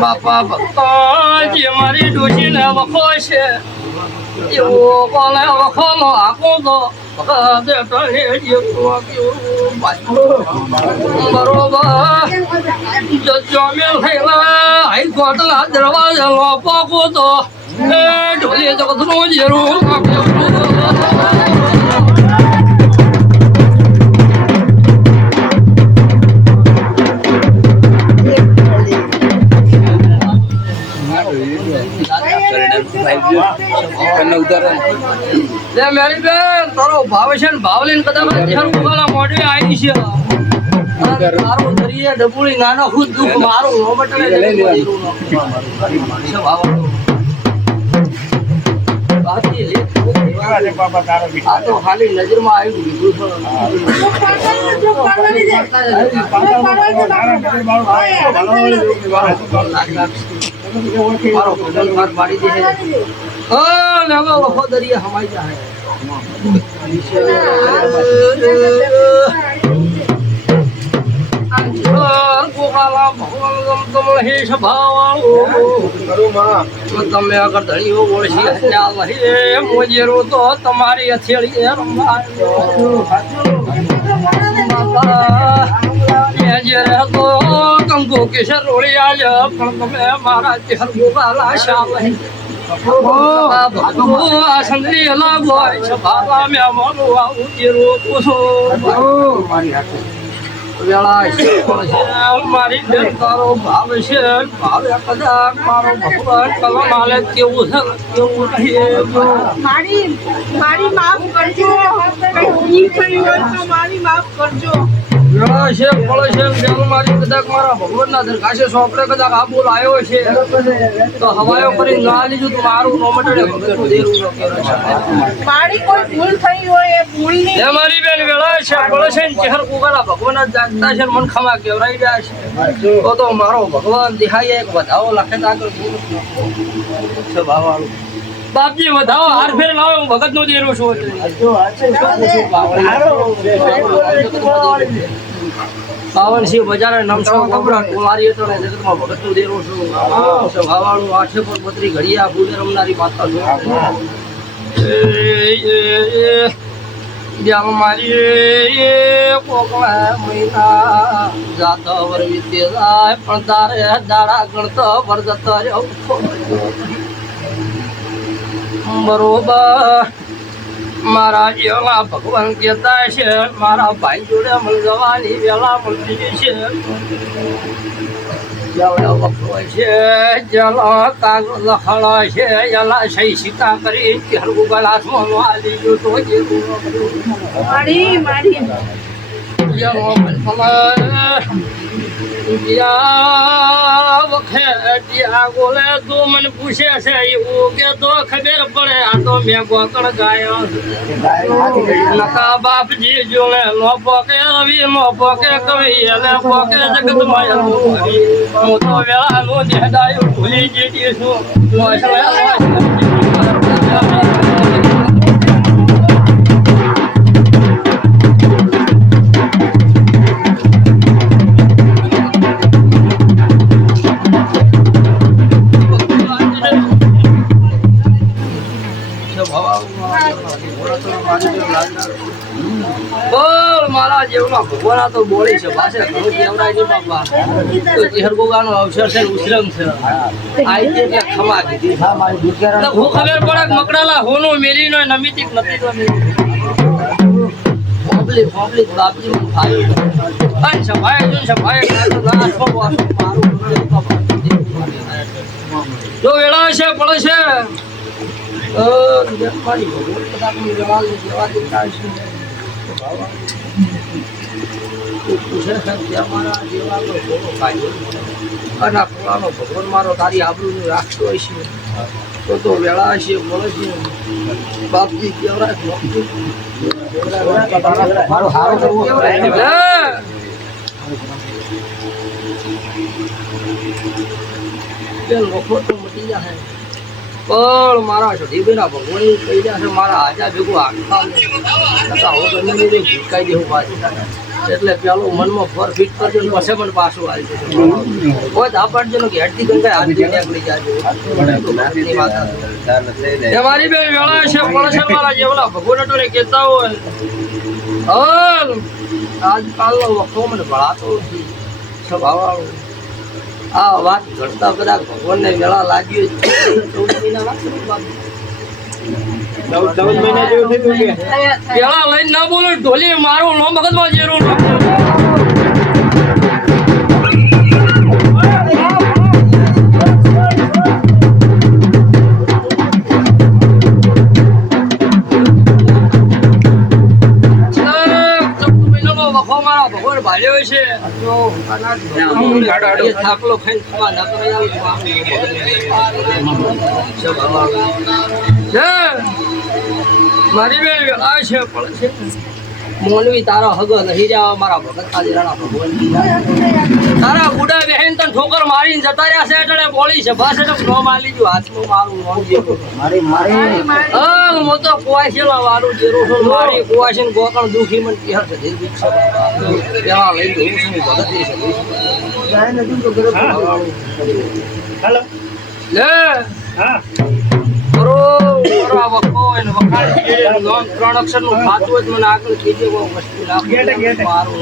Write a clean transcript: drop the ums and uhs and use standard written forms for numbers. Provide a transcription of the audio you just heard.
બાપા ભક્તજી મારી ડોશીને વખો છે એવો કોને વખોનો આખો તો બરોબર જમેલ થયેલા હાઈકોર્ટના દરવાજા પાકો તો ઢોલી જગતનું જરૂર મારી બેન તારો ભાવ છે ને ભાવ લઈને કદાચ મોઢે આવી છે તારો દરિયે ડબુડી નાનો ખુદ દુઃખ મારું આ તો ખાલી નજરમાં આવી દીધું પાડી દે દરિયા હમાઈ જાય તમે આગળ ધણીઓ ઓળખી મોજેરો તો તમારી હથેળી કંકુ કિશોર રોળિયા પણ તમે મારા ચહેર ગોપાલા શામ સંદરી અલગ હોય છે બાબા મેં મારું આવું જીરું મારી બેન તારો ભાવ છે ભાવે કદાચ મારો ભગવાન કલમ હાલે કેવું છે કેવું નહીં મારી માફ કરજો મારી માફ કરજો છે ફળ છે મારી કદાચ મારા ભગવાનના દરખાસ્તે સોંપડે કદાચ આ બોલ આવ્યો છે તો હવાયો કરી ના લીધું તો મારું નો મટડે મારી કોઈ ભૂલ થઈ હોય એ ભૂલની મારી બેન વેળા છે ફળ છે ચહેર કુગાલા ભગવાન જાગતા છે મન ખમા કેવરાઈ રહ્યા છે તો મારો ભગવાન દેખાય એક વધાવો લખે તો આગળ છે ભાવાળું બાપજી વધાવો હાર ફેર લાવે હું ભગત નો દેરો છું પાવન શિવ બજારે નમસો કપડા કુમારી હતો ને જગતમાં ભગત નું દેરો છું ભાવાળું આઠે પર પત્રી ઘડિયા ફૂલે રમનારી માતા છું મારી કોકળા મહિના જાતો વર વિદ્ય જાય પણ તારે દાડા ગણતો વરગતો બરોબર મારા જેવા ભગવાન કહેતા છે મારા ભાઈ જોડે મને જવાની વેલા મળતી છે જલા કાગળ લખાણા છે એલા સહી સીતા કરી હરગુગલ હાથમાં આવી ગયો તો બોલે તું મને પૂછે છે એવું કે તો ખબર પડે આ તો મેં ગોકળ ગાયો નકા બાપજી જોડે નો પોકે રવિ નો પોકે કવિ એને પોકે જગત માં હું તો વેળા નો દેડાયું ભૂલી જતી છું મારા જેવના ભગવાન તો બોલી છે પાસે ઘણું કેવડાય નહીં બાપા તો ચહેર ગોગાનો અવસર છે ઉછરંગ છે આઈ તે એટલે ખમા કીધી હું ખબર પડે મકડાલા હોનો મેલી નો નમિતિક નથી તો પબ્લિક બાપજી મને ભાઈ અન સભાય જો સભાય ના મારું જો વેળા છે પડે છે મારી ભગવાન કદાચ જવા દેતા છે મારા જેવા ભગવાન મારો તારી આબરૂ રાખતો હશે તો વેળા હશે બોલે છે બાપજી કેવરા લોકો તો મટી જાય પણ મારા સદીભાઈના ભગવાન કહી રહ્યા છે મારા આજા ભેગું આખા ભૂકાઈ દેવું પાછું એટલે પેલું મનમાં ફોર ફિટ કરજો ને પછી મને પાછું આવી જજો કોઈ ધાપાડજો ને કે હેડતી ગંગા હાથ નીકળી જાજો તમારી બેન વેળા છે પડશે મારા જેવલા ભગવાન કહેતા હોય હાલ આજકાલનો વખતો મને ભળાતો નથી સ્વભાવવાળો આ વાત ઘડતા કદાચ ભગવાનને વેળા લાગી હોય 14 મહિના લાગશે બાપુ 14 મહિના જેવું થઈ ગયું કે પેલા લઈને ના બોલો ઢોલી મારું નો મગજમાં જેરું ભગવાન ભાલ્યો છે એ થાકલો ખાઈને ખાવા ના મારી બેન આ છે પણ છે મોનવી તારા હગ નહીં જાવ મારા ભગત કાલી રાણા ભગવાન તારા બુડા બહેન તને ઠોકર મારીને જતા રહ્યા છે એટલે બોલી છે બસ એટલે નો મારી લીધું હાથમાં મારું મોન જેવું હા હું તો કુવાશેલા વાળું જેરું છું મારી કુવાશીને ગોકણ દુખી મને કહે છે દિલ દુખ છે પેલા લઈ દઉં છું ભગત ની છે હાલો લે હા ત્રણ અક્ષર નું ખાતું હોય મને આગળ કીધે બહુ મુશ્કેલ મારું